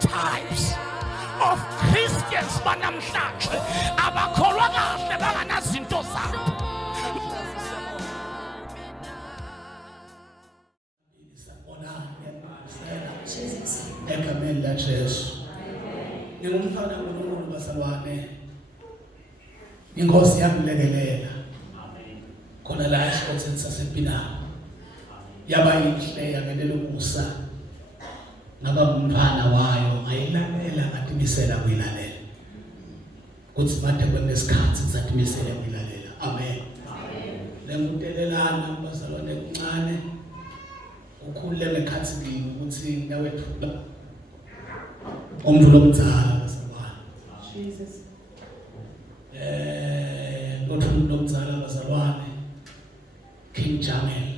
Types of Christians banamhlanje abakholwa kahle banganazinto zabo. Egameni laJesu. Ngingumfana kaNkulunkulu bazalwane. Inkosi yangilekelela. Khona la esikhosini sasePina. Yaba yinhle yangelela umusa. Ngaba umfana wayo ngayilalela ngatimisela kuyilalela. Kuthi manje kwenesikhathi ngizatimisela kuyilalela. Amen. Lengutelelana bazalwane kuncane. Ukhule ngekhathi kimi ukuthi nawethu umvulo omdzala bazalwane. Jesus. Umvulo omdzala bazalwane. King Jamel.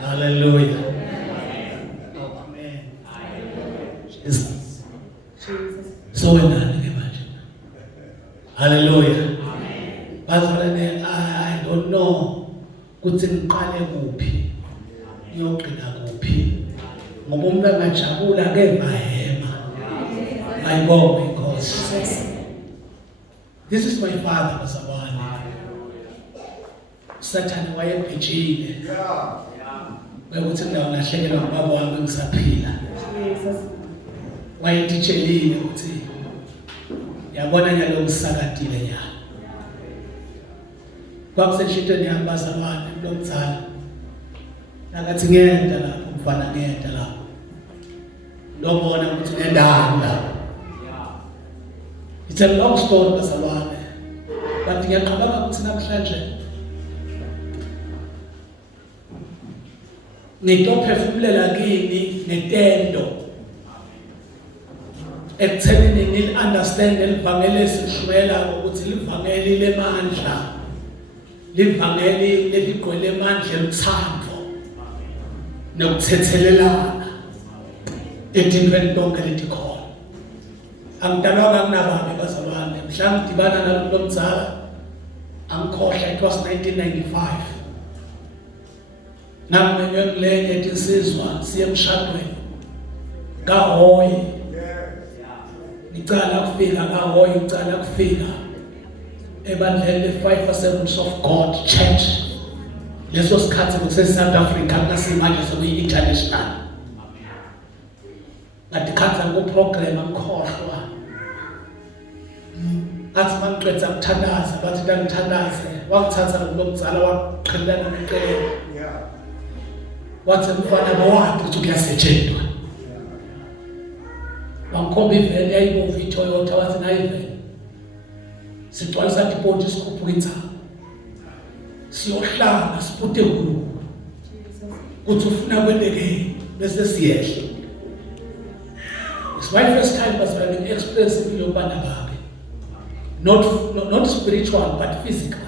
Hallelujah. Amen. Jesus. So wenani ke manje. Hallelujah. Amen. Bazalwane, I don't know ukuthi ngiqale kuphi. Ngiyogcina kuphi. Ngoba umuntu angajabula ke mahema. Ayibonge inkosi. This is my father bazalwane. Satan wayebhijile. Ukuthi ndawo ngahlekelwa ngubaba wami ngisaphila. Wayetitshelile ukuthi yabona nyalo ngisakadile nyalo. Kwakuseshintweni yami bazalwane lomdzala. Nakathi ngiyenda lapho mfana ngiyenda lapho. Ndobona ukuthi ngendalo lapho. It's a long story bazalwane. But ngiyaqabanga ukuthi namhlanje ngitophefumulela kini netendo. Ekuthenini ni understand elivangeli esishwela ukuthi livangeli lemandla. Livangeli leligqwele amandla lothando. Nokuthethelelana. Edintweni lonke letikhona. Angidalwanga kunababe bazalwane. Mhla ngidibana nalo mdzala angikhohlwa it was 1995. Namenywe kulenye etinsizwa siye emshadweni kaHoyi. Ngicala kufika kaHoyi, ngicala kufika ebandleni le5 Assemblies of God Church. Leso sikhathi kusese-South Africa kunasimanje sokuyi-international. Ngatikhanza ku-program angikhohlwa. Athi mangiqeda kuthandaza, bathi ngithandaze, wangithatha lomdzala waqhelelana neqeleni. Wathi mfana bawaphi ukuthi kuyasetshenzwa. Bangikhomba iveni yayibomvu iToyota wathi nayi iveni. Sigcwalisa iponti sikhuphuka insana. Siyohlala sipute uNkulunkulu. Kuthi ufuna kwendeke bese siyehla. It's my first time as an experience in Yobana. Not spiritual but physical.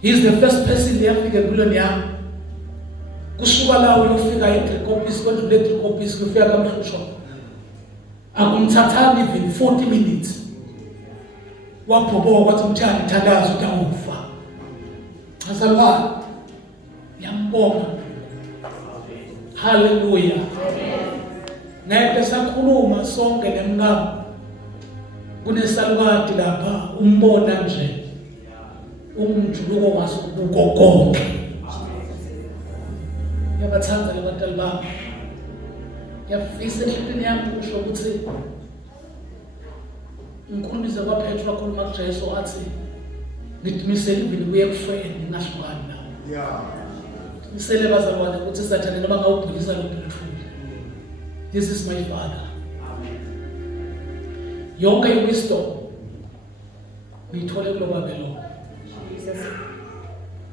He's the first person there to get Bulonia. Kushubala will figure 3 copies, go to let 3 copies, go fair come shop. I'm Tata live in 40 minutes. What probo what umtani Tadas utamufa. As a lot, young bomb. Hallelujah. Ngeke sakhuluma sonke nemngamo. Kunesalukati lapha umbona nje. Umjuluko wasukuko konke. Yabathanza labatali bami. Yafisa empini yami ukusho ukuthi ngikhulumize kwaPetro khuluma kuJesu athi ngidimisela ibini kuye kufeni ngahlukani nawo. Yeah. Misele bazalwane ukuthi Satan noma ngawubhulisa lo Petro. This is my father. Amen. Yonke wisdom ngiyithole kulo babelo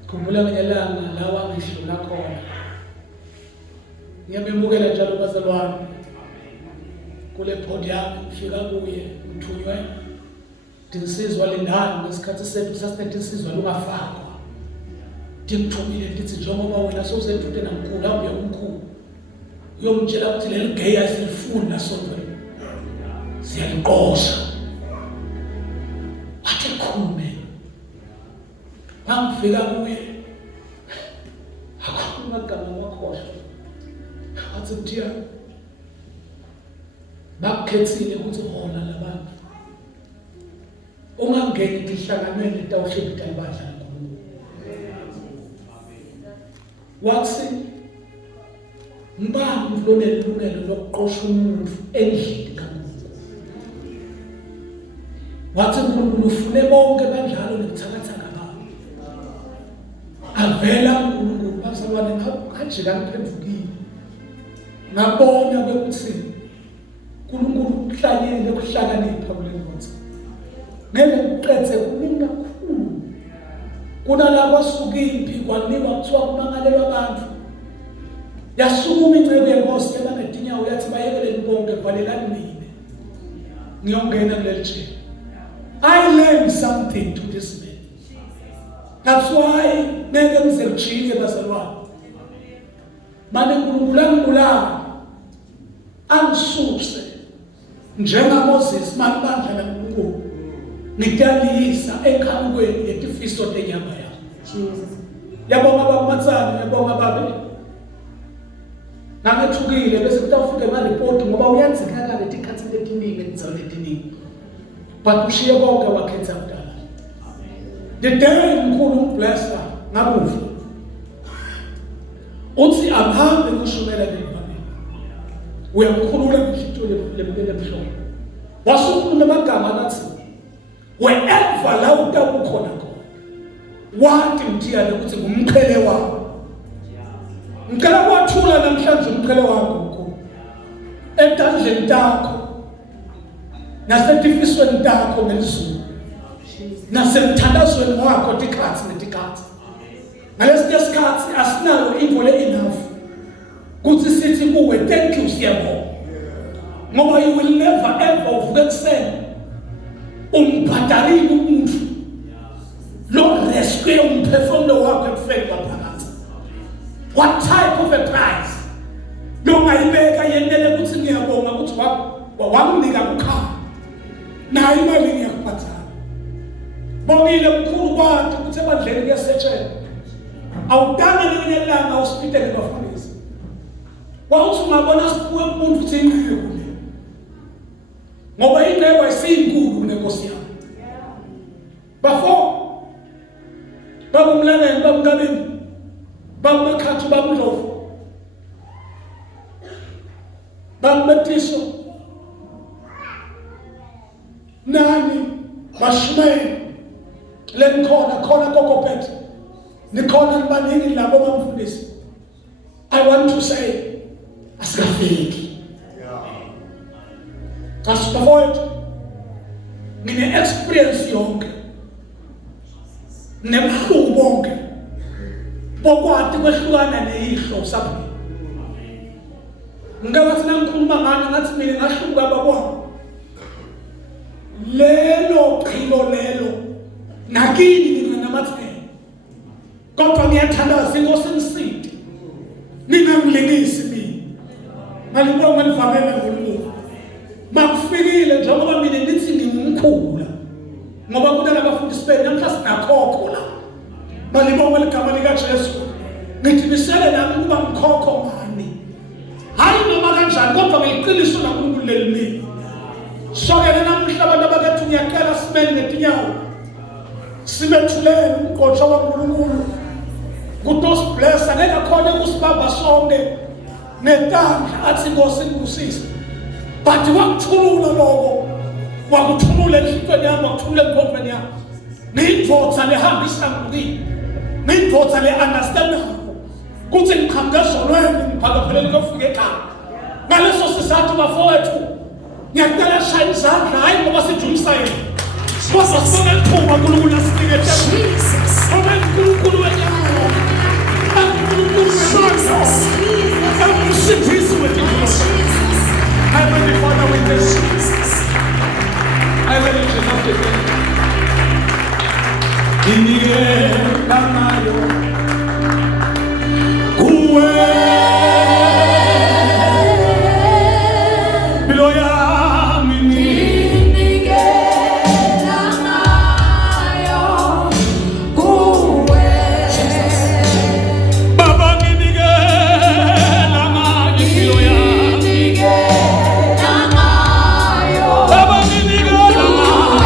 khumbula ngelanga lawa ngihlula khona ngiyabemukela njalo bazalwane kule podium ngifika kuye ngithunywe dinsizwa lendalo ngesikhathi sethu sasinethi insizwa lungafakwa ngithumile ndithi njengoba wena sowusedute namkhulu awuye umkhulu uyomtshela ukuthi leli gay asilifuna sonke siyaliqosha wathi khulume ngifika kuye akhuluma igama wakhohlwa wathi mthiya bakukhethile ukuthi hona labantu ungangeni ngihlanganweni tawuhleli talibadla wathi mbani umuntu onelungelo lokuqosha umuntu endlini kaNkulunkulu wathi uNkulunkulu ufune bonke banjalo nebuthakathaka babo avela uNkulunkulu bazalwane ngajika ngiphendukile ngabona ukuthi uNkulunkulu uhlanyele ukuhlakanipha kule nkonzo ngeke uqethe kuningi kakhulu kunalabo asuka impi kwanikwa kuthiwa kumangalelwa abantu yasukuma incebe yenkosi yabangedinyawo yathi bayekeleni bonke valelani nini ngiyongena kuleli jele. I learned something to this man. That's why ngeke ngize ngijike bazalwane manje uNkulunkulu angisuse njengaMoses mabandla kaNkulunkulu ngidalisa ekhamukweni yetifiso tenyama yakho Jesus. Yabonga bamatsana yabonga babe nangethukile bese kutawufika emareport ngoba uyanzikala letikhathi letiningi etizalo letiningi but ushiye konke wakhetha kudala. The day uNkulunkulu blessa ngabufa uthi ahambe kushumela lempani uyamkhulula ngisho lempela emhlophe wasukhuluma amagama athi wherever la utabukhona khona wathi mthiyane ukuthi ngumqhele wakho ngicela kwathula namhlanje umqhele wakho mkhulu etandleni takho nasetifisweni takho ngelizulu nasemthandazweni wakho tikhathi netikhathi ngalesisikhathi asinayo into le enough kuthi sithi kuwe thank you siyabonga ngoba you will never ever uvuke kuseni umbhadalile umuntu lo rescue umphefumulo wakho ekufeni kwaphakathi. What type of a price lo ngayibeka yenele ukuthi ngiyabonga ukuthi wamnika kukhaya nayo imali ngiyakuphathana bongile mkhulu kwathi ukuthi ebandleni kuyasetshela awudanga ngelinye ilanga usipitele bafundisi wawuthi ungabona siphuwe umuntu ukuthi ingqiyo kule ngoba ingqiyo ayiyinkulu kunenkosi yakho bafo babumlaleni babukabeni babumakhathu babudlovu babumetiso nani bashimeni lenkhona khona kokophethe nikhona libaningi labo bamfundisi. I want to say asikafiki kasifowethu ngine experience yonke nebuhlungu bonke bokwati kwehlukana neyihlo saphi ngathi nangikhuluma ngani ngathi mina ngahluka babona lelo qhilo lelo nakini nginamathela kodwa ngiyathandaza inkosi ngisindi ningamlingisi mina ngalibonga nivamela ngolungu makufikile njengoba mina nithi ngimkhula ngoba kunala bafundisi beni namhla sinakhokho la malibonga ligama lika Jesu ngithi bisele nami kuba mkhokho ngani hayi noma kanjani kodwa ngiqiniso nakuNkulunkulu leli sokele namhla abantu abakhethu ngiyacela simele ngetinyawo sibethulele umqotsho kaNkulunkulu kuthi blessa ngeke khona kusibamba sonke netandla athi Nkosi ngusisi but wakuthulula lokho wakuthulula enhlizweni yami wakuthulula engqondweni yami ngiyindvodza lehambisa ngikini ngiyindvodza le understand kuthi ngiqhamuka ezolweni ngiphakaphelele kufika ekhaya ngaleso sizathu bafowethu ngiyacela shaya izandla hayi ngoba sijumisayini Kodwa sibonga ithuba uNkulunkulu asinikethe. Jesus. Ngoba uNkulunkulu wenyama. uNkulunkulu wemandla. Umsindisi wethu. Heavenly Father, we thank you. Heavenly Jesus, inikela nayo kuwe bilo yami Inikela nayo kuwe. Baba nginikela nayo bilo yami Inikela nayo. Baba nginikela nayo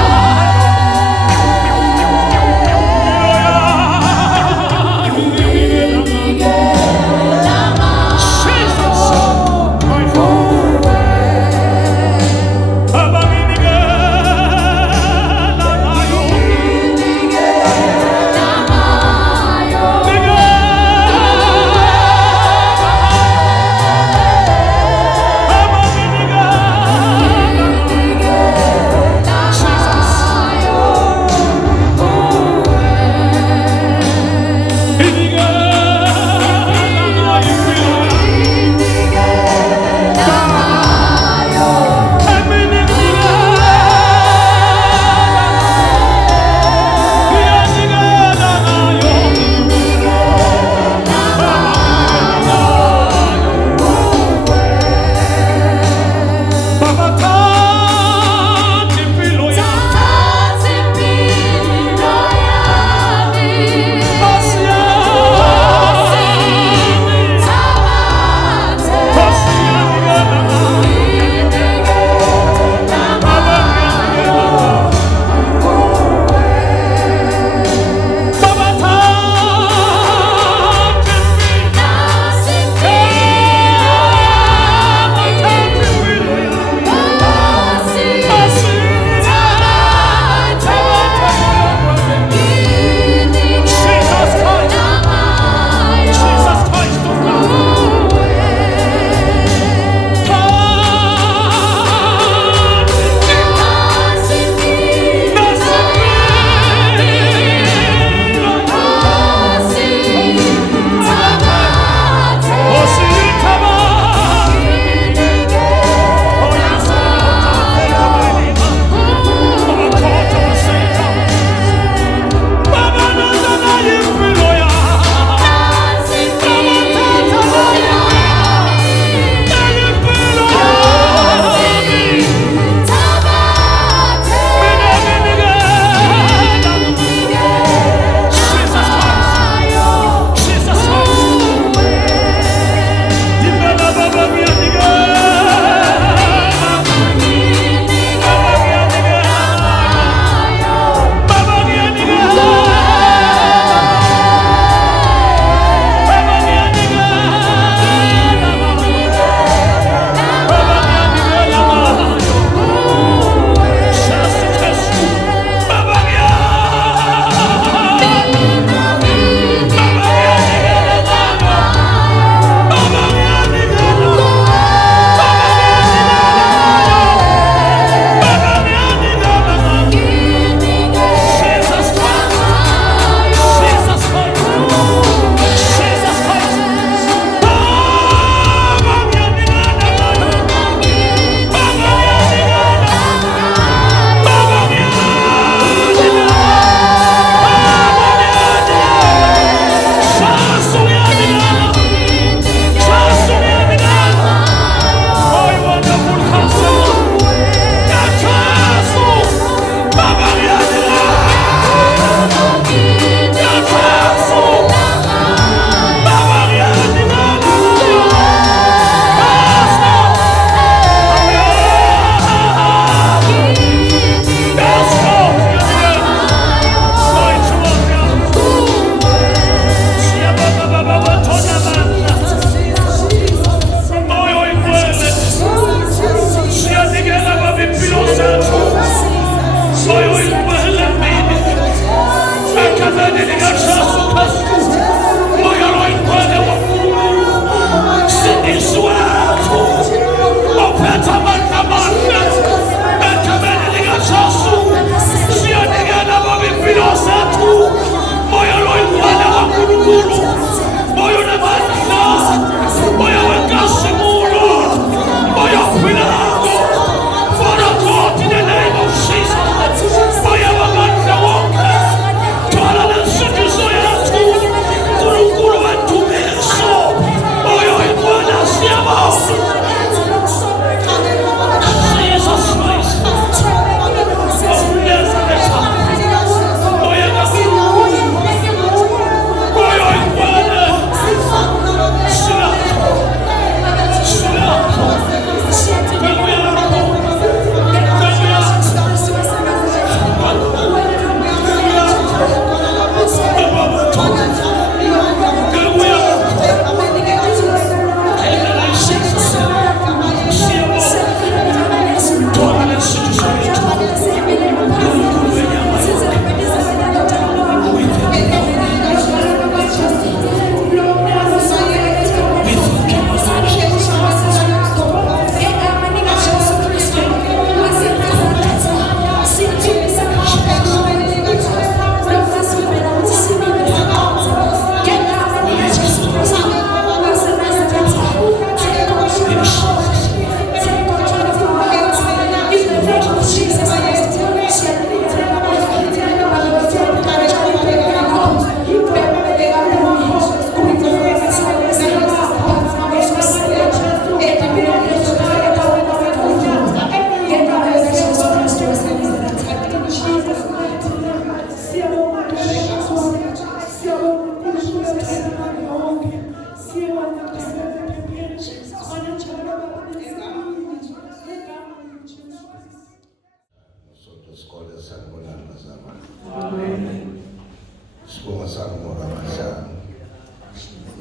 Sibonga sami ngoba amahlanu.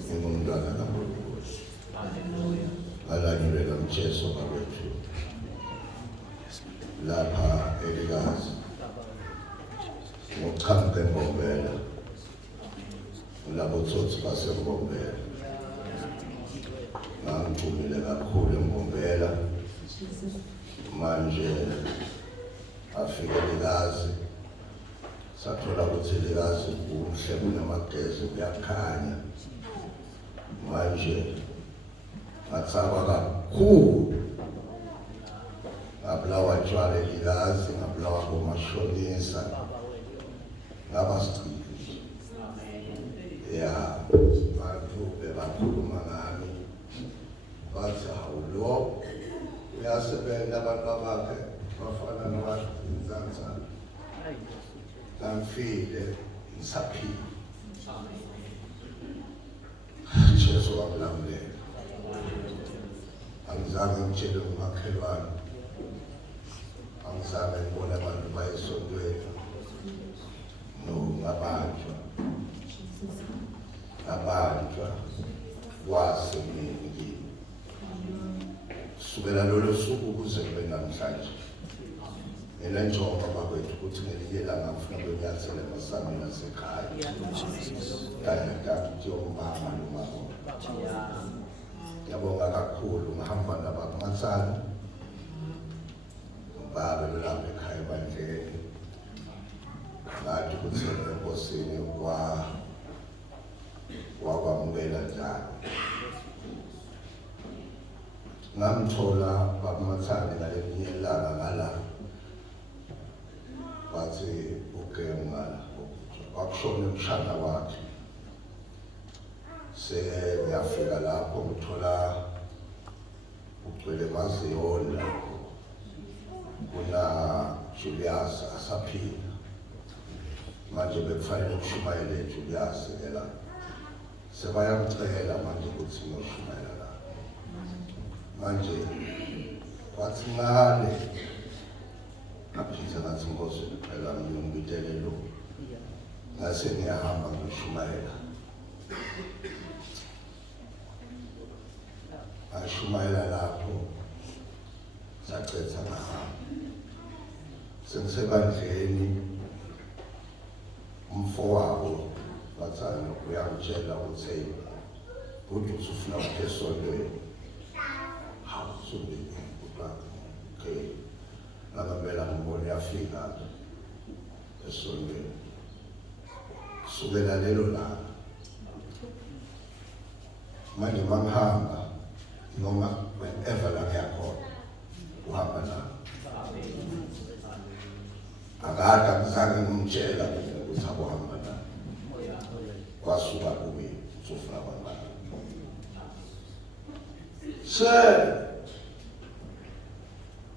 Ngingumntwana kaNkulunkulu. Alanyulela umjeso bakwethu. Lapha elikazi. Ngokuchamuka embombela. Labo tsotsi basembombela. Ngangijumile kakhulu embombela. Manje afika elikazi. Sathola ukuthi elikazi kuhle kunamagezi kuyakhanya. Manje ngathaba kakhulu. Ngabulawa tshwala elikazi, ngabulawa ngomashonisa. Ngabasicili. Ya, bantu bebakhuluma ngami. Bathi awulo uyasebenza abantu bakhe bafana nabazinzanza. Ngifile ngisaphila. Jesu wamlamulela. Angizange ngitshele umakhelwane. Angizange ngibone abantu bayesontweni. No, ngabanjwa. Ngabanjwa. Wasemini. Sukela lolo suku ukuze kube namhlanje. Mina njengoba bakwethu ukuthi ngelinye ilanga ngifuna ukuyatshela emasami nasekhaya. Kanye kathi yombama nomama. Ngiyabonga kakhulu ngihamba nabakumathana. Baba belapha ekhaya bandleni. Ngathi ukuthi enkosini wakwamukela njalo. Ngamthola bakumathana ngalelinye ilanga ngala. Bathi ukengala wakushona umshana wakhe. Ngiyafika lapho ngithola ugcwele maziyona kuna Julius asaphila. Manje bekufanele ukushumayele Julius ela. Sebayamcela manje ukuthi ngoshumayela la. Manje kwathi ngale Apisa ngathi Nkosi phela ngiyongitelelo. Ngase ngiyahamba ngishumayela. Ashumayela lapho sacetha ngahamba. Sengisebandleni umfowabo bathana uyangitshela ukuthi uthi usufuna ukhesolweni. Hawu sobeni okay. Ngabela ngibona yafika esontweni. Sukela lelo langa. Manje mangihamba noma whenever la ngiyakhona uhamba nami. Akade ngizange ngimtshela ukuthi akuhamba nami. Kwasuka kubi usufuna kwangana.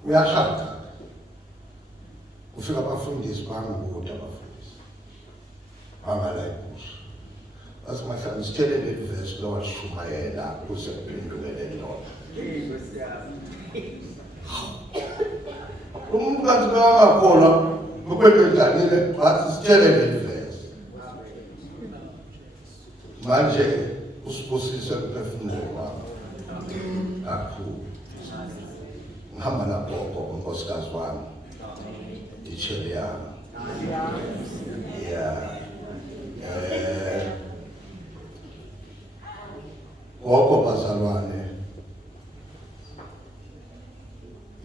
Uyashada. Ufika abafundisi bangibuda abafundisi. Bangala ibushi. Asimahlanje sitshele le verse lo washumayela kusephendukele lona. Umuntu kathi bangakholwa kubekwe njani bathi sitshele le verse. Manje usibusise ukuphefumula kwami. Kakhulu. Ngihamba nagogo unkosikazi wami. Ichele gogo bazalwane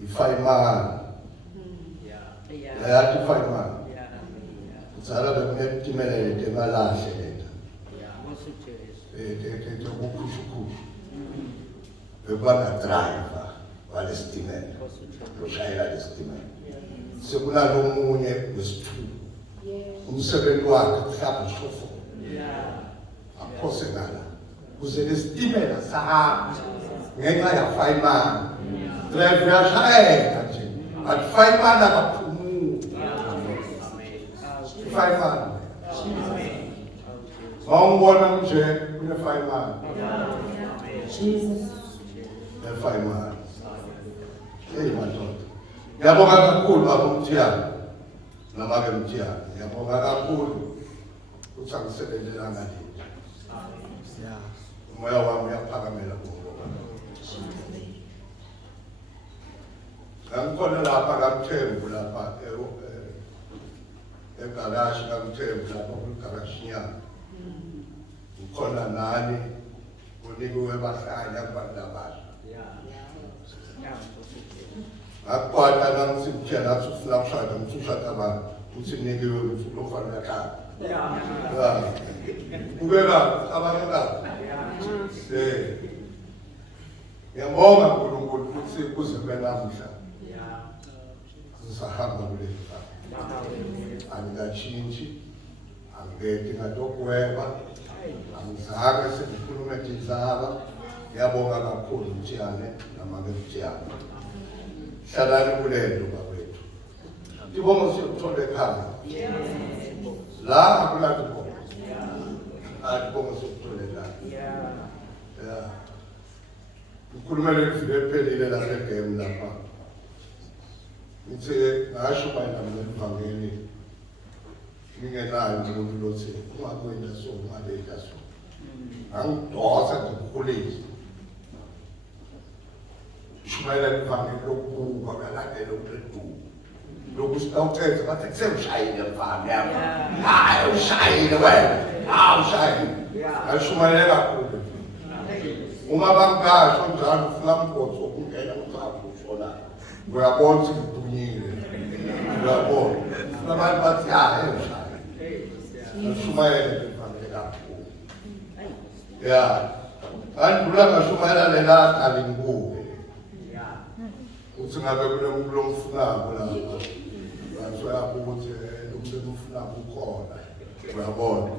ifayimani yathi ifayimani uzala bekunetimelele temalahle leta ukukhushukhushu bekubanga driver walesitimela loshayela lesitimela sekunalomunye wesithuba umsebenzi wakhe kuhlaba ishofu aphose ngala kuze lesitimela sahamba ngenxa yafayimani driver yashayeka nje athi fayimani akaphumula ifayimani wawubona nje kunefayimani nefayimani hey madoda ngiyabonga kakhulu baba uMthiyana namake mthiyane ngiyabonga kakhulu ukuthi angisebenzelanga nini umoya wami uyaphakamela kubo ngikhona lapha kaMthembu lapha egaraji kaMthembu lapha kugarashinyana ukhona nani unikiwe bahlali abantu abasha akwata nangisiphela nathi ufuna ukushada umsushada abantu uthi nikiwe umfulo ofanele ekhaya kubeka abantu kabi ngiyabonga uNkulunkulu ukuthi kuze kube namuhla sisahamba kule mhlaba angikatshintshi angiketi ngatokuweba angizange sengikhulume ndizaba ngiyabonga kakhulu Mthiyane namake Mthiyane hlalani kule nto bakwethu ndibonga siyokuthola ekhaya la akulapho khona ndibonga siyokuthola ekhaya ukhulumele kufike ephelile lapha egame lapha ngithi ngasho mayelana nevangeli ngingenayo umuntu lothi ungakwenza so ungalenza so angidosa ngikukhulise shumayela evangeli lokubuka uyalandela ukuleduka lokhu sitawucetha bathi kusemshayile mfana yami hayi ushayile wena ushayile ashumayele kakhulu uma bangikasho njalo ufuna mgozo okungena uthapho ushona uyabona ukuthi ngidunyile uyabona abantu bathi ushayile ashumayele evangeli kakhulu andula ngashumayela lela kalinguwe uthi ngabe kulo mfunako lapha basoyapho ukuthi lo mfunako ukhona uyabona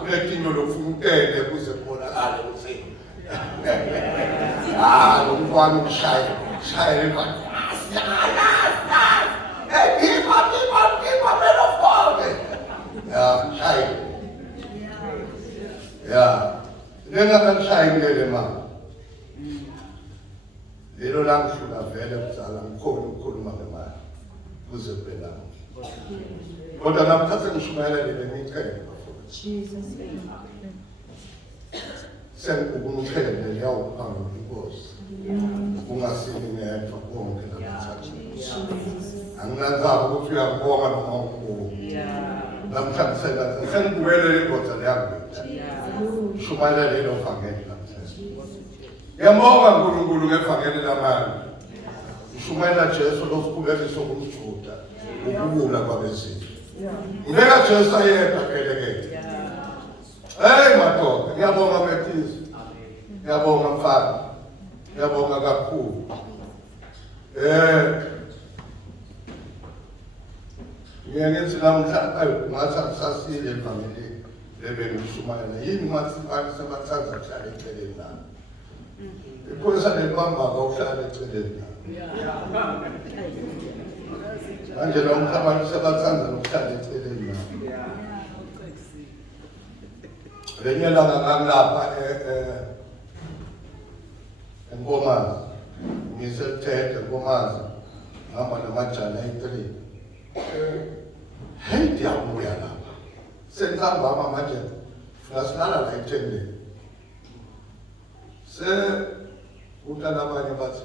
kuletinyo lokufuna utele kuze kubonakale ukuthi lo mfana ushayele emva Lengakanishayile mama lelo langihlula vele kuzala ngikhona ukukhuluma ngemali kuze kube la kodwa namthathe ngishumayela le ngicela Jesus sengikunukhele yawuphanga inkosi ungasini ngedwa konke namthathe anginanzaba ukuthi uyabonga noma ukubonga namhlanje sengibuyele indoda yakho shumayela lelo vangeli namhlanje ngiyabonga uNkulunkulu ngevangeli lamani ushumayela Jesu lokukhulekisa kumjuda ukubula kwabezizwe ngibeka Jesu ayedwa kelekele hey madoda ngiyabonga Methisi ngiyabonga mfana ngiyabonga kakhulu ngiyenze namhla ngathi akusasile evangeli lebe ngishumayela yini ngathi abantu sebathanza kuhlala eceleni nami iphoyisa lebamba kawuhlala eceleni manje lo abantu sebathanza ukuhlala eceleni nami lenye langa ngangilapha eNkomazi ngisethethe eNkomazi ngihamba namajana eceleni hey ndiyabuya lapha sengihamba manje ngasilala la ethendeni utala abanye bathi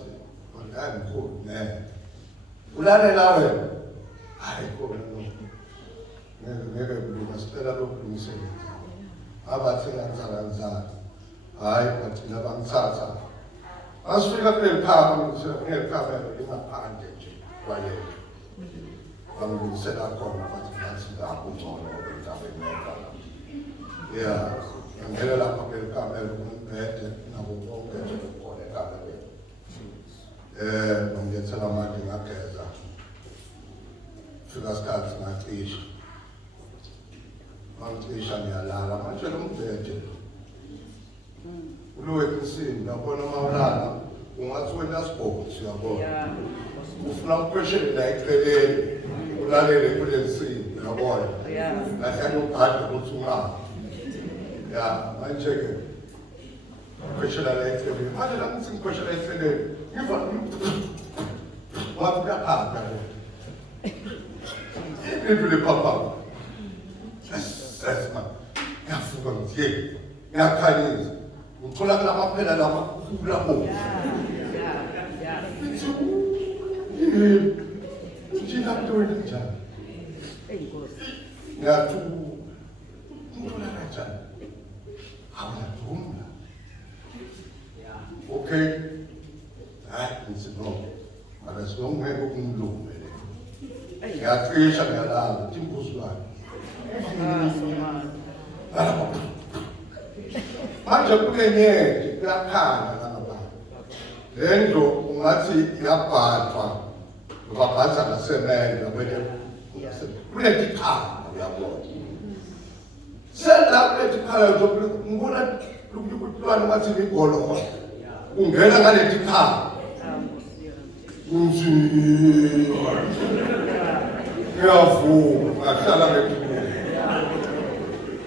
ngangikho ulalela wena hayi khona ngeke kulunga sicela lokulungiselela abathi ngizala hayi bathi labangithatha asifika kule khaya ngekhamera ingaphandle nje kwayena bangilungisela khona bathi ngapha ngcono endaweni ngekhamera ngela lapha kwekamela kumbhede nabo bonke khona ekamela ngiyethela manje ngageza fika isikhathi ngacisha mangicisha ngiyalala manje lo mbhede ulowe kusini yabona mawulala ungathi wena sport uyabona ufuna ukupheshela la eceleni ulalele kule nsini yabona lahlala ubhada ukuthi ungaphi manje ke pheshela la eceleni manje la ngithi ngipheshela eceleni ngiva wapha apha Iphendule papa. Sesma. Yafuka ngiye. Yakhanyisa. Uthola kulamaphela lapha kulapho. Njina mntwana njani? Ngiyathu. Uthola kanjani? Awunadumla. Okay. Hayi ngisino. Akasongeke ukumlume. Ngiyaqisha ngiyalala imbuzi wakhe. Manje kunenyeke kuyakhanya ngapha. Lento ungathi iyabhathwa. Ubabhatha ngasemende bese kunetikhala uyabona. Sela kunetikhala ngibona lokutwana ngathi ligolo. Ungena ngaletikhala. Ngiyavuma ngahlala ngekhulu.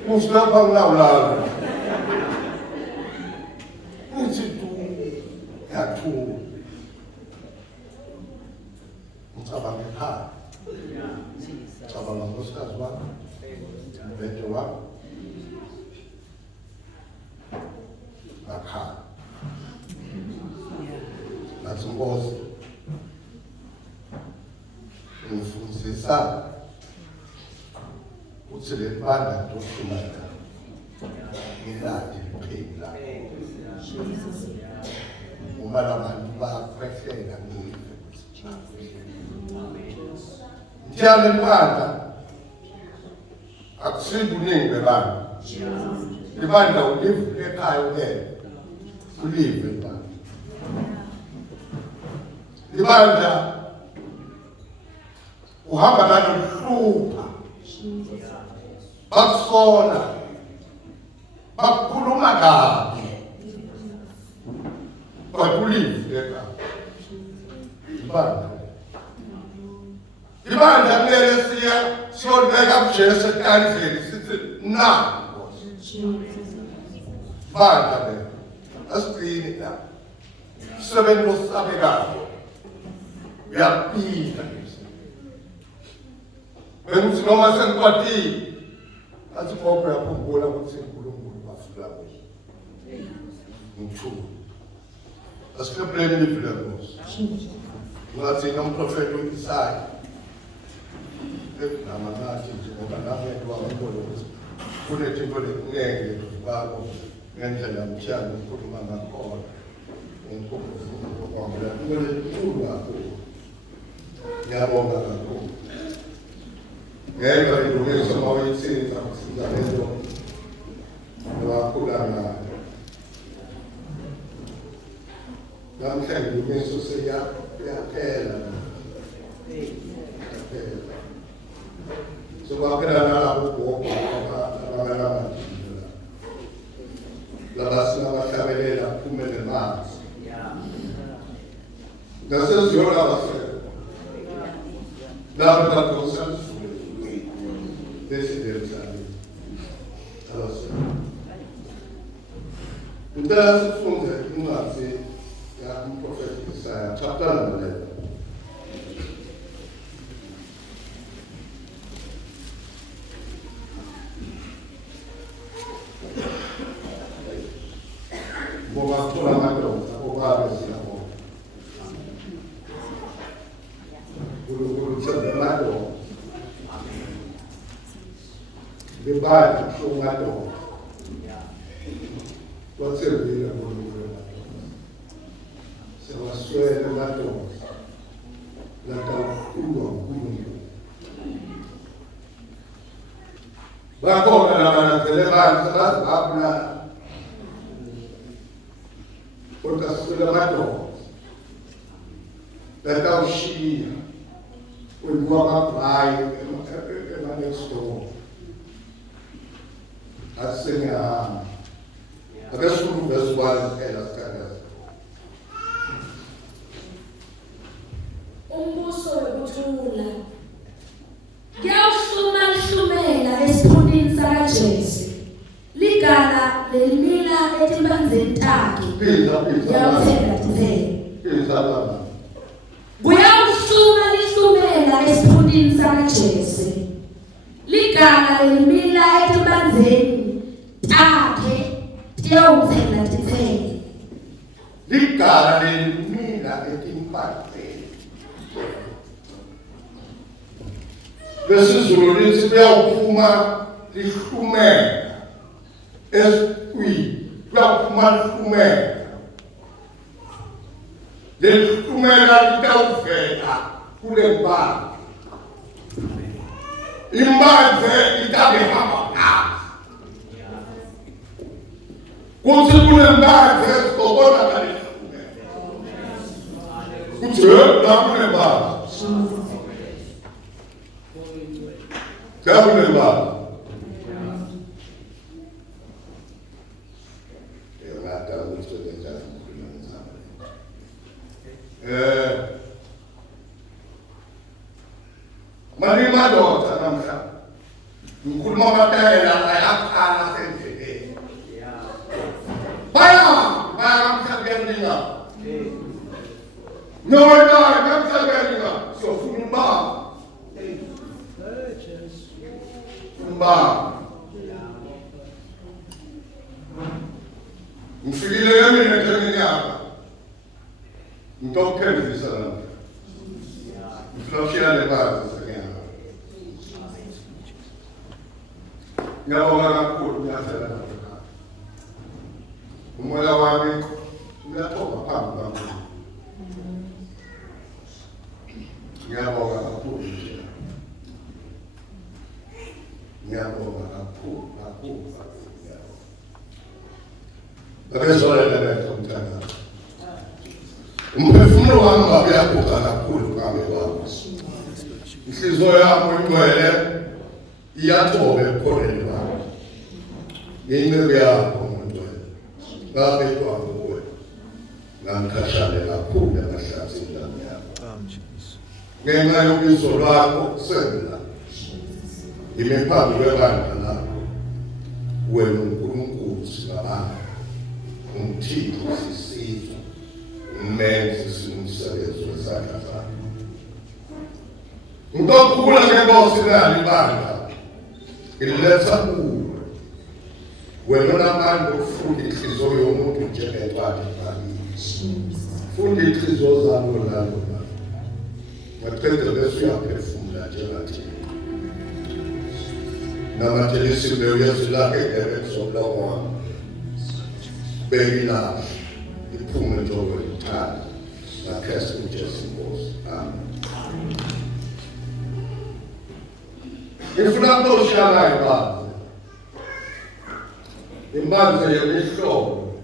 Usilapha ngilawulala. Uthi tu yathu. Ucabanga ekhaya. Ucabanga ngosikazi wakho. Mbete wakho. Ngakhaya. Nathi Nkosi. Ngifundisa ukuthi le banda ntokhumana ngiladi liphila uma labantu bakhwehlela ngive njalo libanda akusibuningi bebanda libanda ulive ekhaya ukele ulive libanda uhamba nalohlupha bakusona bakukhuluma kabi bakuliveka ibandla kumele siyobeka kuJesu ekandleni sithi na bandla le asigcine la sebenza osabekayo uyaphila bekuthi noma sengikwatile athi ngoba uyakhumbula ukuthi uNkulunkulu bafika kuzo ngithuka asikhepheleni livile kuzo ngathi nomprofeti uIsaya namanathi njengoba nami ngiyabona ukuthi kunezinto lengeke bakho ngendlela mtshana ukukhuluma ngakhona ngikho kwamela kunezikhulu lapho ngiyabonga kakhulu ngenxa yokuthi mawuyithinta kusiza lento wakhula nayo namhlanje uMeso seyaphela sobaphela nalabo gogo abangana labasina bahlabelela kumele manzi naseziyona basela labo badosa desideriali allora udala sifunde incwadi ya umprofeti Isaya chapter 11 boba tola madoda boba besiyabo guru tsebe madoda debate shungado watsebile ngolungu sewaswele madoda lakakhulu bakhona labantu bazabula kodwa sele madoda lakawushiya kwamabhayi next door asingahamba akasulu besikwazi phela sikhathi umbuso wokuthula kuyawuhlumela esifundini sakaJesu ligala lelimila etimbanzeni takhe yawuthela izalama kuyawuhlumela esifundini sakaJesu ligala limila etimanzeni takhe tiyawuthela tithele. Ligala limila etimpandeni. Lesizulu lithi kuyawuphuma lihlumela esikuyi kuyawuphuma lihlumela. Lihlumela litawuvela kule mbali. Imbanze itahamba phansi. Kuthi kule mbanze sikobona kalihlumela. Kuthi la kule mbanze. Kule mbanze. Mani madoda namhla ngikhuluma amatayela ayakhala sendleleni baya kamhlabeni noyena kamhlabeni siyofuna umbaba ngifikile emini njengonyaka ngitokuphendulisa namhla ngifuna lebazi ngiyabonga kakhulu ngiyazela umoya wami uyathoba phambi kwami. Ngiyabonga kakhulu nje. Ngiyabonga kakhulu. Bakezolela bethu umntana. Umphefumulo wami uyaguqa kakhulu ngame kwami. Inhliziyo yami ingcwele iyathoba ekhoneni lami. Yini yakho umuntu ngabedwa nguwe. Ngamkhashale kakhulu emahlathini lami yakho. Ngenxa yobizo lwakho sengila. Imephambi kwebandla lakho. Wena uNkulunkulu singabanga. Umthixo sisizwe. Umenzi sinomsebenzi wesandla sakho. Ngokukula ngenkosi nali bandla. Iletha kuwe. Wena namandla okufunda inhliziyo yomuntu njengetwala ebhalini. Funda inhliziyo zabo labo. Maqedwe bese uyaphefumula njengathi. Namathelisi uyazilaka edebe soblongwa. Beyila iphume njengo lithanda. Nakhesa uJesu Nkosi. Amen. Ngifuna ukushala ibandla. Imandla yemihlobo.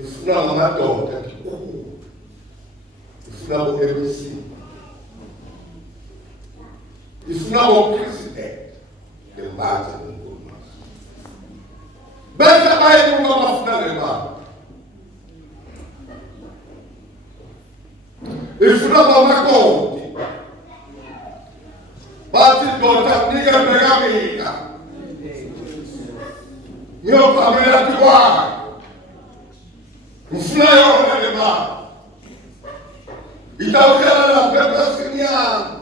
Ifuna ngamadoda. Ifuna bo-MC. Ifuna bo-president. Ngemandla enkulu. Bese bayekuba bafuna ngemandla. Ifuna bamakoti. Bathi ndoda kunika bekamika. Ngiyophamela kwakho. Ngifuna yona le mali. Itawukhala lapha ebhasini yami.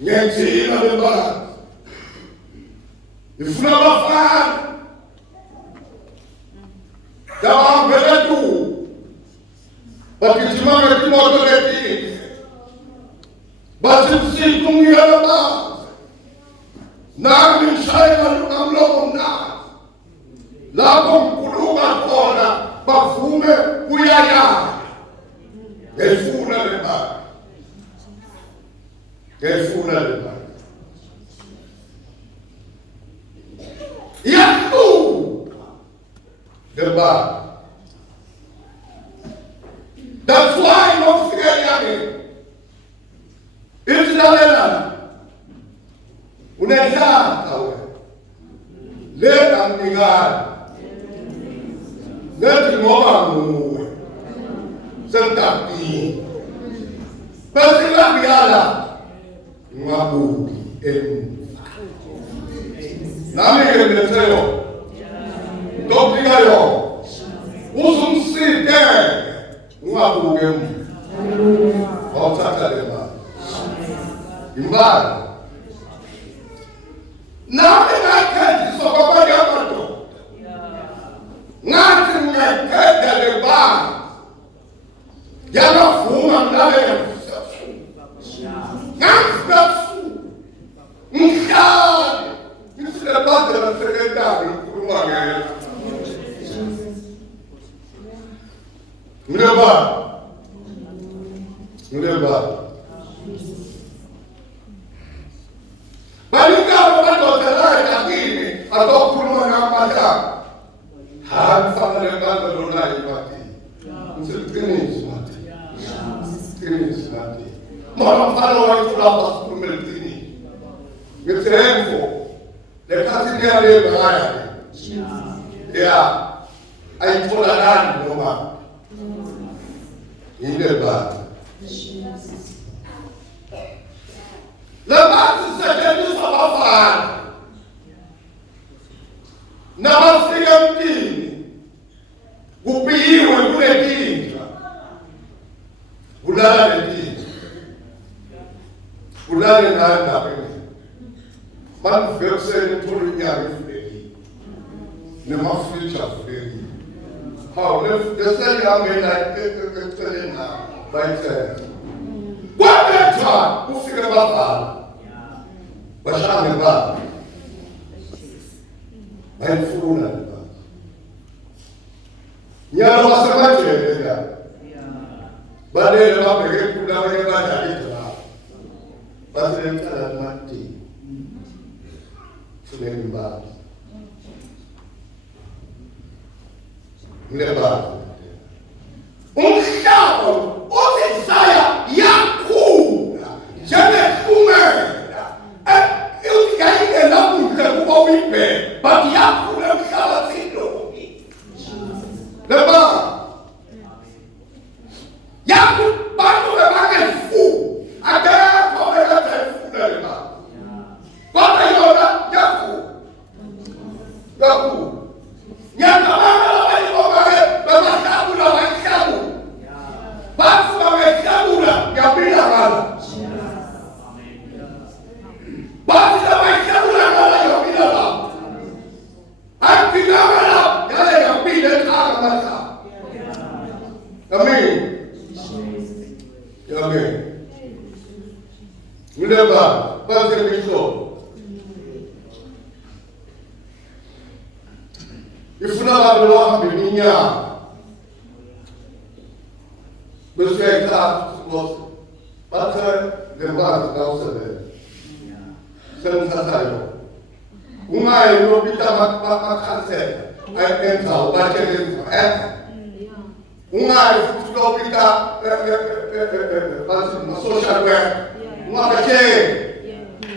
Ngiyenzile le mali. Ngifuna abafana. Dabambele tu. Bagijima ngetimoto letihle. Bathi msitu ngiyela baba. Nami ngishayela nomlomo mnandi. Lapho ngikuluka khona bavume kuyaya. Ngefuna le mali. Ngefuna le mali. Yaku. Le mali. That's why no fear. It's not unataka wewe. Leta mnigani. Leti ngoba nguwe. Sentapi. Basi la biala. Ngabuki nami ngiletheyo. Ndopika yo. Uzumsike. Ngabuke. Awuthatha le mali. Imali nami ngakhethiswa kwabanye amadoda ngathi ngiyakhetha le banga yabavuma ngilalela ngangifuna ngihlale ngisilebandla lasekentari ngikhuluma ngelo ngilebala balikabo madoda lakakini azokhuluma ngamadlanga hayi kufanele ngalo lonayo imatini ngiseqiniso mati qiniso mati mara mfana wayifuna basikhulumela iqiniso ngithembo lekhathi liyaleba ngaya ya ayitholakali noma yilebala labantu sisetshenziswa abafana nabafika emtini kubiyiwe kulenkinga kulala lenkinga kulale nayo ndabeni makuvuke ekuseni uthole inyanga evulekile nemafriji avulekile hawu leseyihambela eceleni nayo bayithenga kwabethwa kufike bavala bashange baba bayifuna le baba nyalo basemajele la balele babheke kula abanye badlala idrama basencela mati funeka baba ngilebaba umhlaba uzisaya yakhula njengehlumela uyayingena kuhle kuba uyibheke but yakhula emhlabathini loki leba yakubantu bebangefu akekho ekade efuna leba kodwa yona yakhula nyakabanga abayibongaye bebahlabula bayihlabula bafuka behlabula ngiyabila ngala bathi labayihlabula ngala ngiyabila la ayibila ngala yale ngiyabila ekhaya masa amen amen ngileba bathi ngihlo ifuna abantu bahamba iminyaka bese ekhathu bathe ngembazi kawusebenza senzathayo ungayi lobita bakhansela ayenza ubatshenza ungayi futhi lobita bathi social worker ungabatshela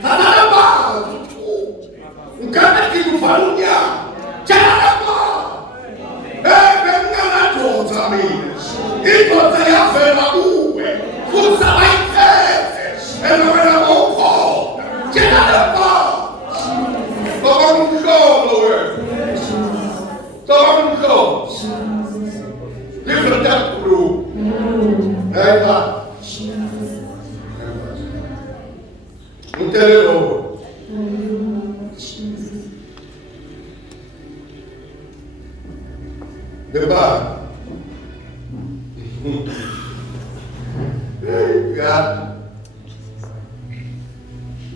sadalaba ungana kidufalu nya Janaba! Benganadonza mina. Idonza yavela kuwe. Kuza bayithethe. Wena ukho. Janaba! Baba umhlolo wena. Baba umhlolo. Livre takulu. Eba. Mutelelo. Deba, ya,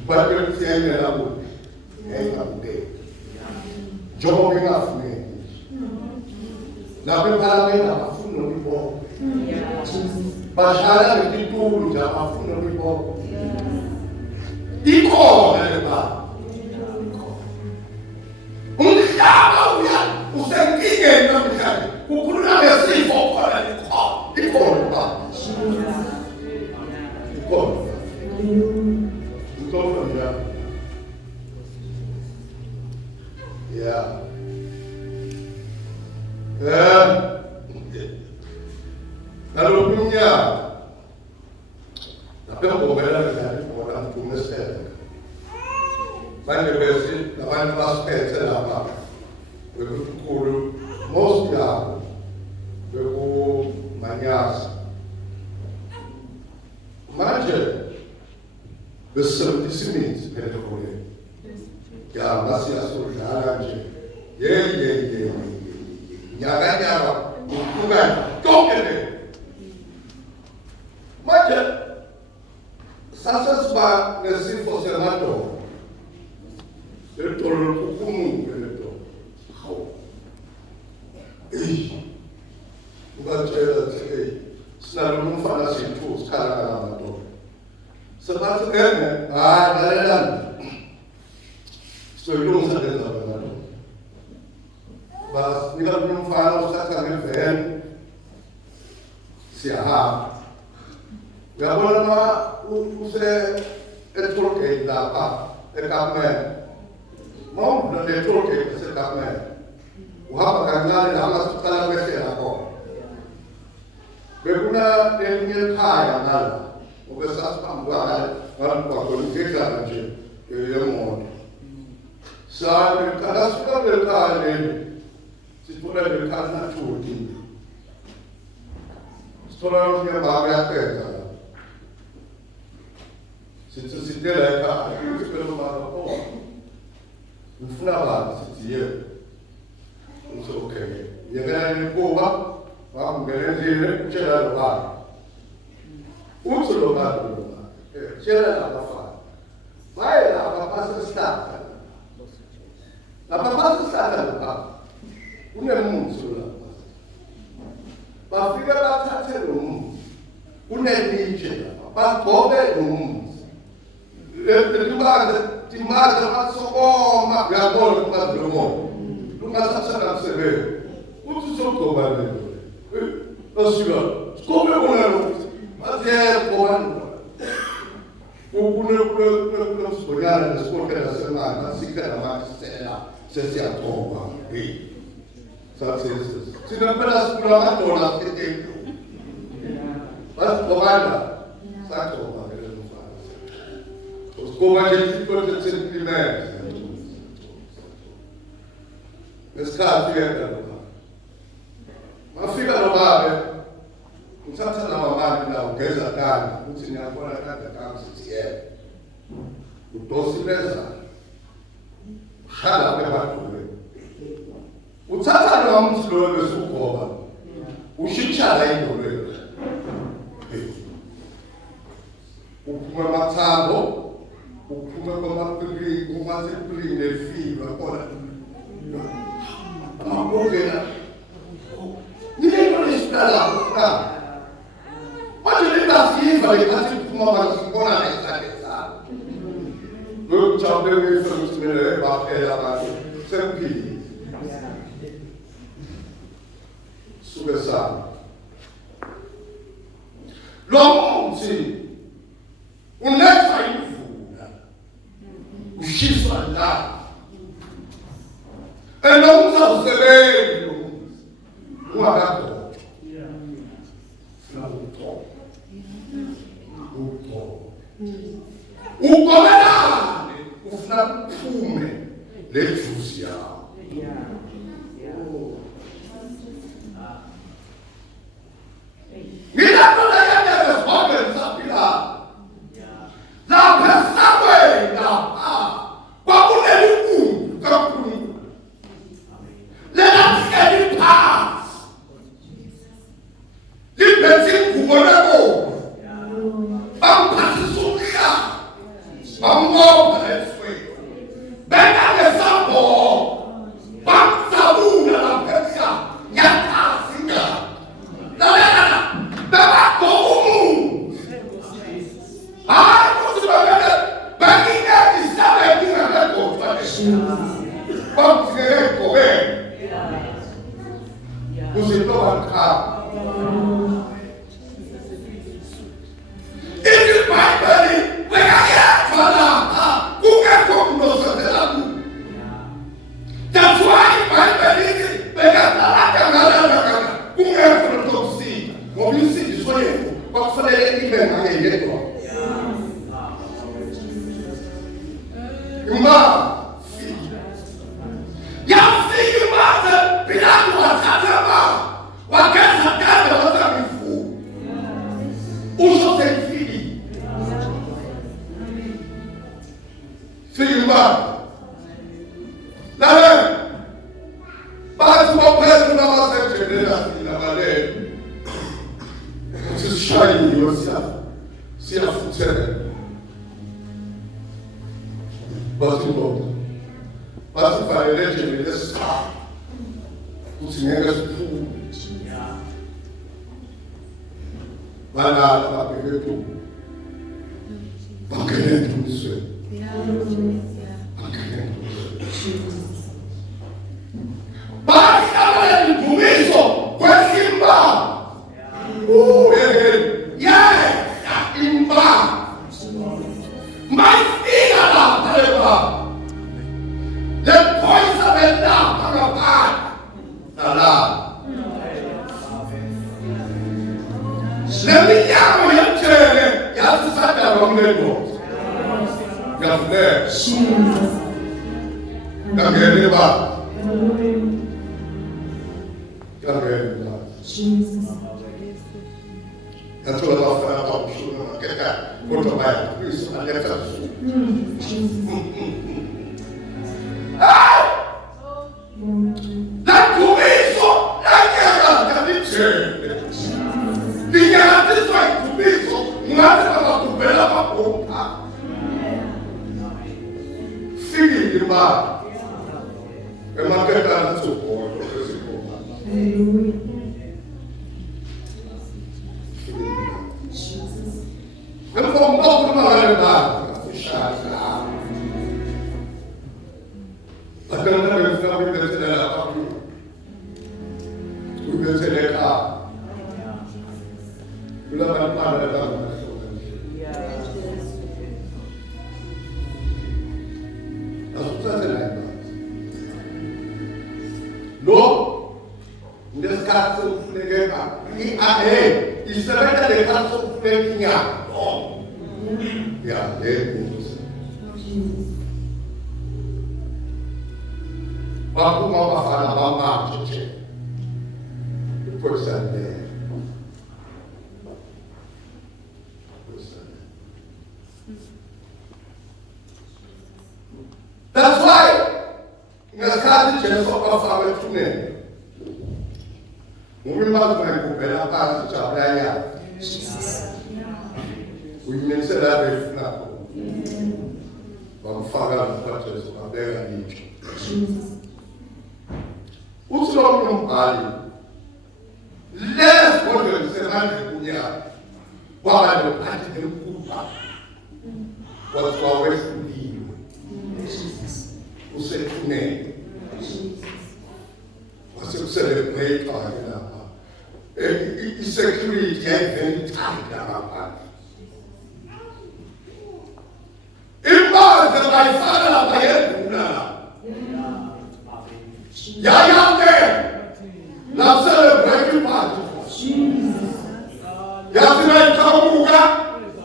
pada siang ni lalu, jom kita afune, nabi paramai nama afune ni bo, pasara ni tu jam afune ni bo, ikut deba, unsiapa uya, usengkige nabi kali. Ukuruna besi fokora ikon ba ikon ya kalau punya tapi aku bela dari orang tulis banyak besi lawan basket selama berkumpul mosya berku manyas manje besar di sini seperti Ya masiyasodlala nje. Ye. Nyaka ukuka konke le. Manje sasa siba nesifo semadolo. Letolo ukumungu leto. Hawu. Ubatshela ukuthi sinalo umfana sithu sikhala ngamadolo. Sebathi lalelani. So ilungisa lenza ngamadolo. Bas nika umfana usatha ngeveni. Siyahamba. Uyabona ma use etolgate lapha eKaapman. Mawuna letolgate eKaapman. Uhamba kancane la masicala kwehlela khona. Bekuna elinye ekhaya ngala. Ubesasiphambi kwakho ngekhala nje yemoto. Sabe kada suka bekhaya leli. Sithola lekhaya nathudi. Sithola lo baba yakhetha. Sitela ekhaya, sipelo baba khona. Ngifuna baba sithi yebo. It's okay. You're going to go up. I'm going to share the what's the matter? Share the why Papa start? Papa start. Unemusula. But figure out how to do. Uneniche. But Bobe rooms. The demand of so all my grandmother. Masasana sebe, utu soko bale. Asura, skobe bonero. Até boano. Ukune skolare de skoke da semana, sikara maxela, se atoma. Success. Sina pelas programatora que tem. Mas comanda, saco ma che non fa. Os comandi per sentimenti. Ngesikhathi yena mafika lo babe uthatha lawa mali la ugeza kani uthi ngiyabona kade kansi yena udosileza shala bebathuwe uthatha lo mslo besugoba ushitshala indolo uphuma mathambo uphuma kwamapili kumasipili nefilo akona Amabogela. Ninguém pode esperar lá. Mas ele está vivo, ele está se fumando, se põe na cabeça. Eu já peguei isso nos meus papéis lá, sempre. Subesado. Logo, sim. O neto saiu fora. O X lá. E não usa o cerebro. Um agato. O comerá. O fnapume. Lejúcia. Mira toda a minha resposta, sabe lá. Na pensação, na como ele let us get in pass. Liberty kumonako. Am pasisuka. Am go preswe. Bena de sambo. Bam sabuna la pesa. Yata singa. La. Beba ko. Ai, você vai ver. Basi ndoto. Basi fanele jemele sa. Kusingenga sifu. Bana bapeke tu. Bakene tu swe. Bakene tu. Basi kama ni kumiso kwa simba. Imba. My feet are not the voice of the Lamb of God. Allah. Let me hear you say, you have to start your own label. You have to Jesus. Jesus. That's what I love about you. Get that. Go to my please. And let us. That to me so. That is it. The guy is trying to be so. Not about to develop a home. Figure him out. And not get that so forth. Hallelujah. Eu vou um pouco numa realidade fechada. A câmera vai ficar muito desenhada para mim. O desenhada. O levantar da pessoa. A sua desenhada. No, nesse caso ninguém vai. E aí, isso é que é caso ninguém. Yeah, Baku mau bafana mama chiche. Person there. That's why in the country church of our family. Mungkin baru mereka berapa secara we need to have a flap. From Father, touches on their need. What's wrong with Bali? Let's go to the Semana. While I don't have to do what's always leave. Who said to me? What's it celebrate talking about? It's security and very tight about. Imba the my father by Edna. Yayande. Now celebrate your party. Yasina Kamuga.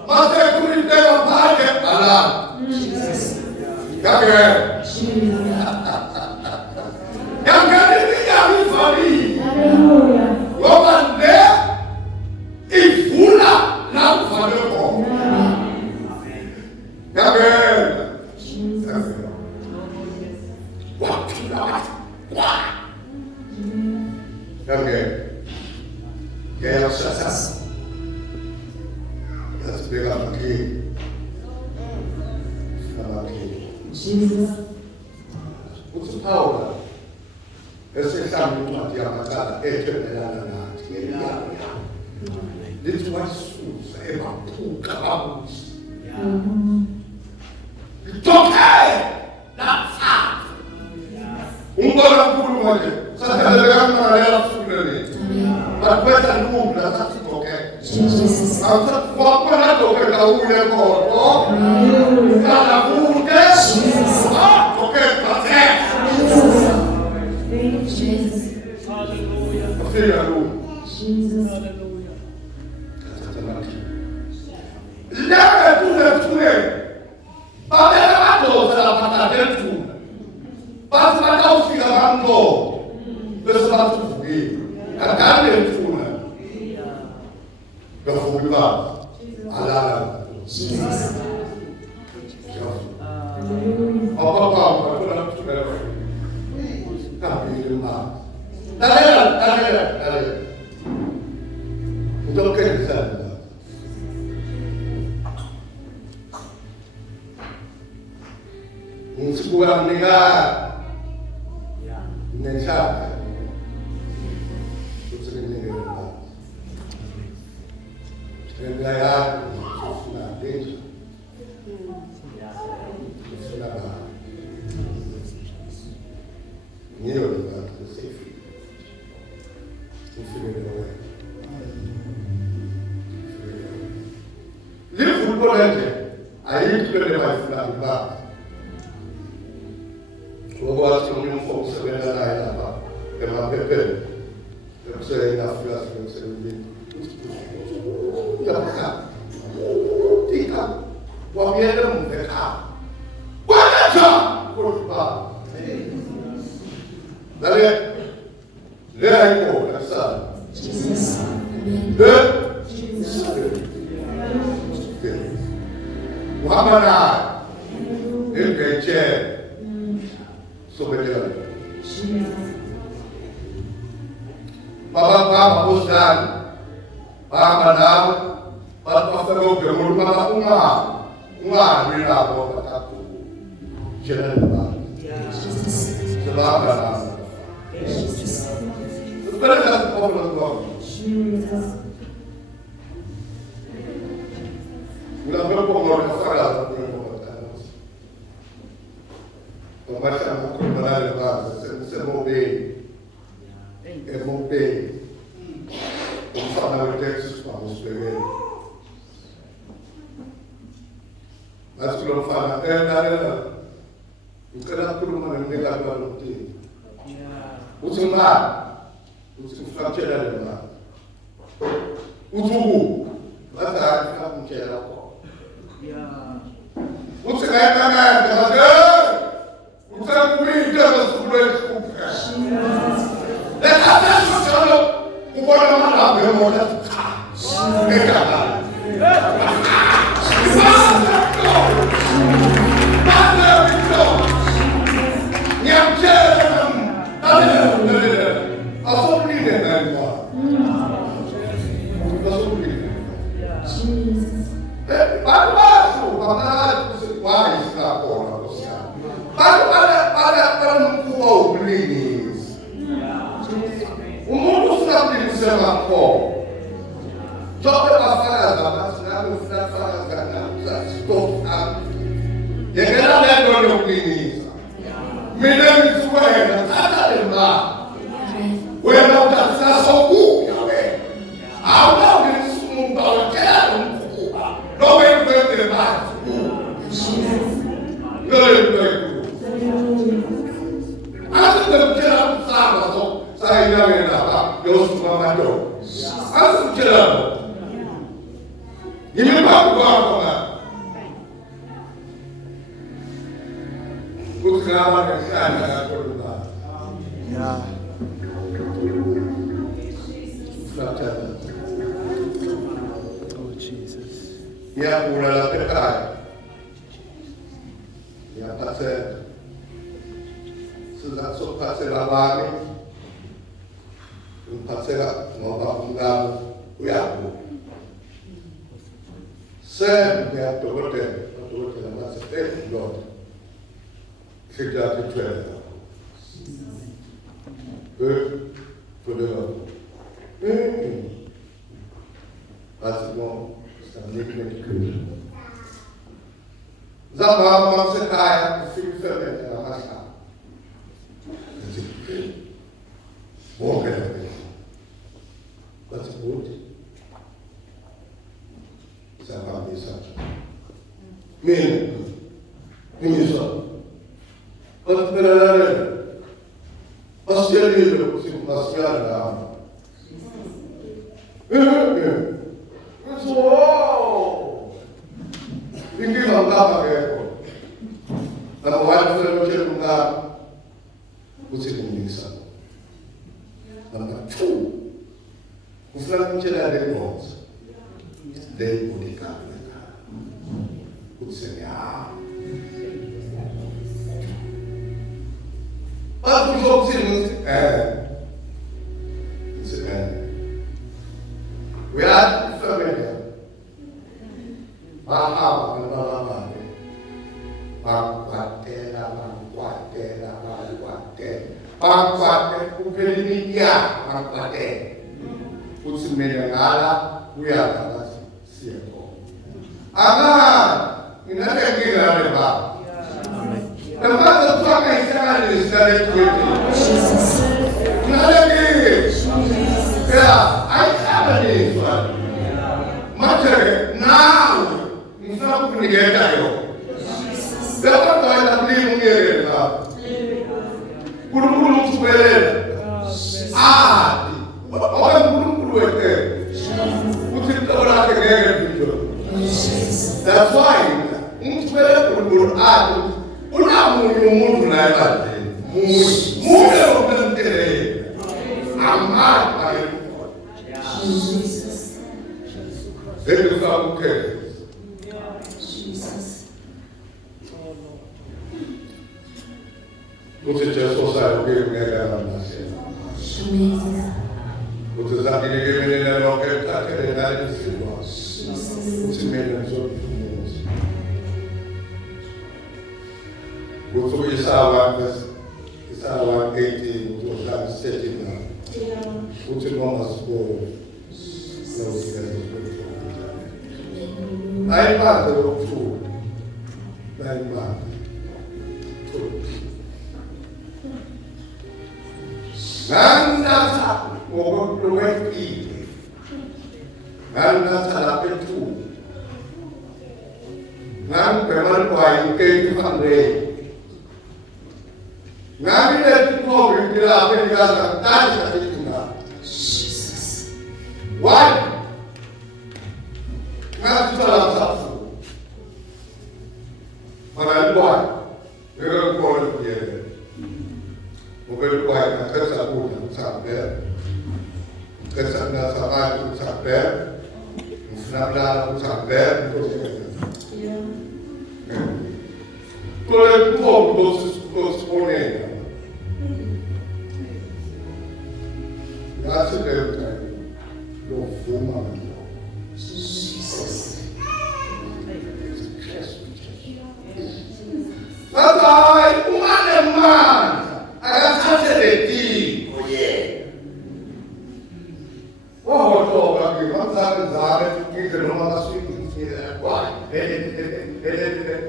Mase Kuri Deva Parke. Allah. Yage. Yage Yami Fami. Hallelujah. Woman there. Ifuna. Now Father. Amen. What? Okay. Yeah, that's big up key. Jesus. What's the power? Esse exame não tinha matado, é que era na tinha. This was é uma puta bagunça. Toquei na faca. Bora por onde? Só que ela não era sobre mas coisa nunca, só se toquei. Jesus. Agora, qual é a toque da unha agora? Oh, cada unha. Jesus. Ah, toquei para Jesus. Jesus. Aleluia. Filho, Jesus. Aleluia. Leva tudo Padre sarà fatta del tu. Basta la causa quando questo va tu qui. A carne del tu. Da fuori va. Alla Jesus. Papà, quella tu era. Capito ma. Dale. Non che serve. Sebuah meninggal. Indonesia. Terus ini negara. Negara sudah desa. Sudah. Ini orang tu safe. Ini negara. Ini football aja. Ayo kita lepas sudah. Buat sebelum fokus sebenarnya lain apa? Kerana pepel, saya nak flash saya ini. Tak, tidak. Wamian mereka. Wajah, kurba. Dari, dari ko asal. Deh, Muhammad, ilmu Sobelia. Bapa Ustaz, Pak Madam, Pak Pastor Gemur Mama Umar bila bawa kataku. Jangan lupa. Selamat. Sebenarnya Allah. Bila berpengor kepada Começa a combinar levar, você mover, é mover. Como falar o texto, vamos ver. Mas quando fala, o cara por uma maneira que não tem. O celular, o celular tira levar. O tubo, vai dar ficar com tira o celular também, Usang media sesuai kumpul. Lepas itu kalau kumpul mana bermodal kah? Mereka. Mana itu? Yang jalan ada. Asal ni dengan apa? Asal ni. Baru mana sesuai sekarang. Para mengkuau belinis. Umur sudah bersama kau. Coba pasal zaman sekarang sudah pasal sekarang sudah stop. Yang kena lihat orang belinis. Minum suai, ada lemah. Wena udah sesuatu ya weh. Awak ni semua tahu kena mengkuau. Doain berterima. Doain. Asal berjalan sama tu, saya yang nak, Yosuf Mamado. Asal berjalan, ini apa? Kuskaman yang saya nak berubah. Ya. Oh Jesus. Ya, ulah terkai. Ya, pasal. Sudah suka selama ini, pasal mau bangun uyaku. Saya dia hotel masa lot. Sejak itu, sudah. Pasal mau sambil nikah. Zaman masa kaya, fikir dengan masa. Bom cara. That's good. Sama bisa. Ini Pas berada. Pas jadi itu masih ada. So. Ini langkah pakai. Kalau ada macam mana? Ucapkan bisa. Nampak tu, usah mencela dengan dari budaya mereka. Ucapnya, aku jawab sini, ucapnya, we are familiar. Paham, paham, paham, paham. bakwate kuphela bakwate uthi mina ngala uyazi ngathi siyekho ingalenkinga le baba namaze kufaka ihlanganisa lethuthi ingalenkinga ayihlanganiswa manje nawe ngifuna ukunikeza yona Dapat ada beli mungkin lah. Bulu-bulu sebelah. Orang bulu-bulu itu. Mungkin orang kegagalan itu. That's why. Sebelah bulu-bulu Una mulu naik lagi. Mulu orang terlebih. Amat air. Itu kamu ke. Muchas cosas que me agradan más. Muchas veces que vienen a lo que está queriendo decir más. Muchas menos Muchos isawan 18, muchos anos 17. Muchos nomas por Aí parte do sul. Aí parte. Nanda sa pagpuluwet iti. Nanda sa lapit tu. Nang peman kuhay kay Pangre. Nang ilet mo yung tilapin ka sa tayo sa ito nga. Why? Nang salam sa su. Maral buhay. Pero ko ulit yan. Mungkin buat kita satu sampai, kita sama sampai, senang sampai, kalau mau dos ponen, nasi lewat, do fuma, Bapak, umat. Agak saja leti, oye. Wah, betul lagi. Masa zaman kita rumah masih kita, wah,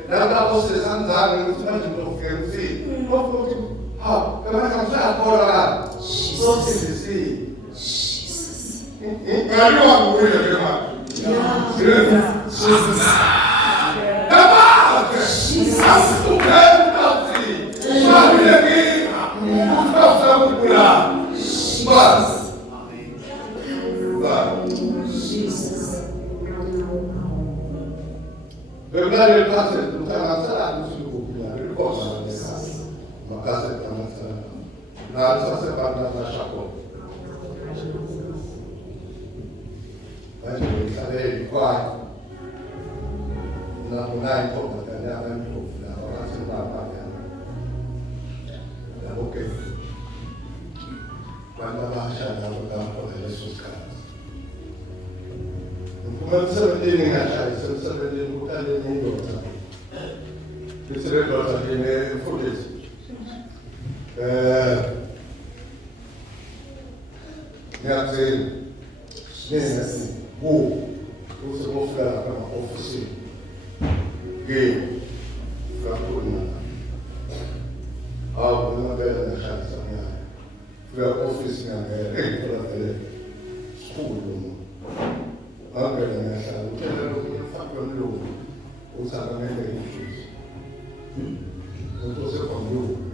Dalam proses zaman itu kan juga fungsi. Karena kamu saya orang, sosialisasi. Kalau aku boleh bagaimana? Dapat, satu kan nanti, suami lagi. Nós pulang. Bas. Benar kasih bukan masalah musuh punya. Makasih tangan sana. Nah, saya pandang masyarakat. Jadi sayaikuat. Nah, mulai kok berkenaan itu. Nah, orang sedang pakai. Oke. Mana bahasa dalam oleh Yesus Kristus. Bukan seperti ini saya, seperti bukan ini dosa. Bisa dosa ini foolish. Nanti, Você mostrar para uma oficina. Gay. Fratura. Algo não deve deixar essa minha. Foi a oficina, nem para ter escuro. Algo deve deixar. O que eu faço quando eu o sacramento é difícil. Então você quando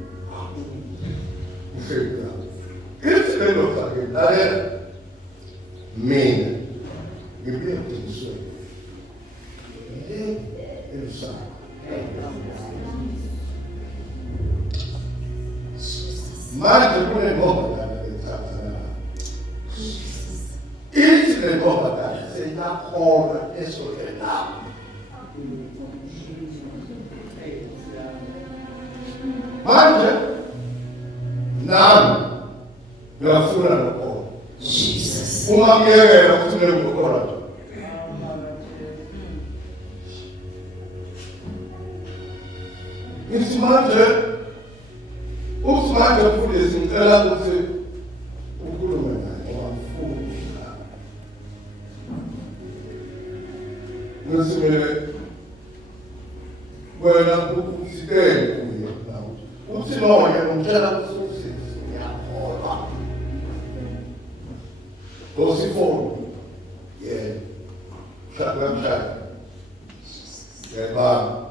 esse negócio aqui, da é mina. Bíblia tem isso. Ele sabe. Mas depois é bom para esse negócio para você na cobra é soledade. Mas não, pela fura no corpo. Uma mulher é o seu no coração. Isso manja, o manje mfundisi ngicela ukuthi ukhulume naye wamfuni Ngesibele wena usitele kuye nawo uthi no yena ngicela ukuthi ngiyakholwa Osifoni yeah Shaka Yeba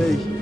Hey,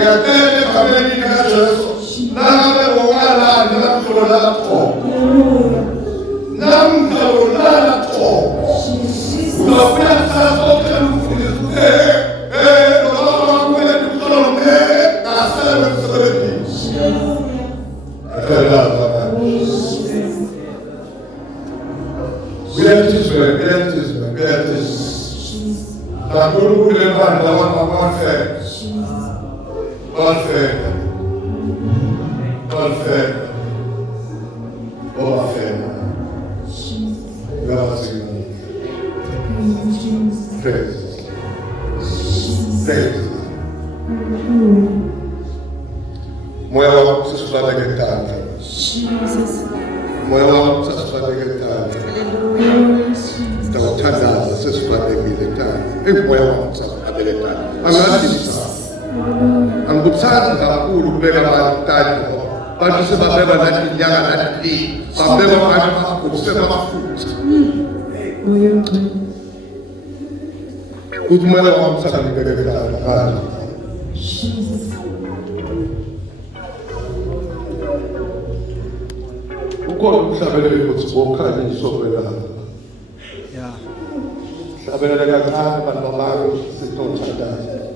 ngiyacela egameni likaJesu nangabe ungalandi namhlolala khona namhlolala khona uzofuna kusasa ucela umfundisi noma kumele ndikulolonge ngasele emsebenzini akhalaza kuyathiswe kakhulu kule bandla wangamafeka moya wa kusifadeke tanda moya wa kusifadeke tanda tawathandaza sesifadekile tanda moya wa kusifadeke tanda angathisa angikuthanda kakhulu kubeka abantu tanda bantu sebabeba nathi inyanga nathi babeka abantu ngokusemafutha kuthi moya wa kusifadeke tanda ukhona umhlabeleli ukuthi bokhanyiswa kwelanga hlabelele kancane bantu bakho sitothandaza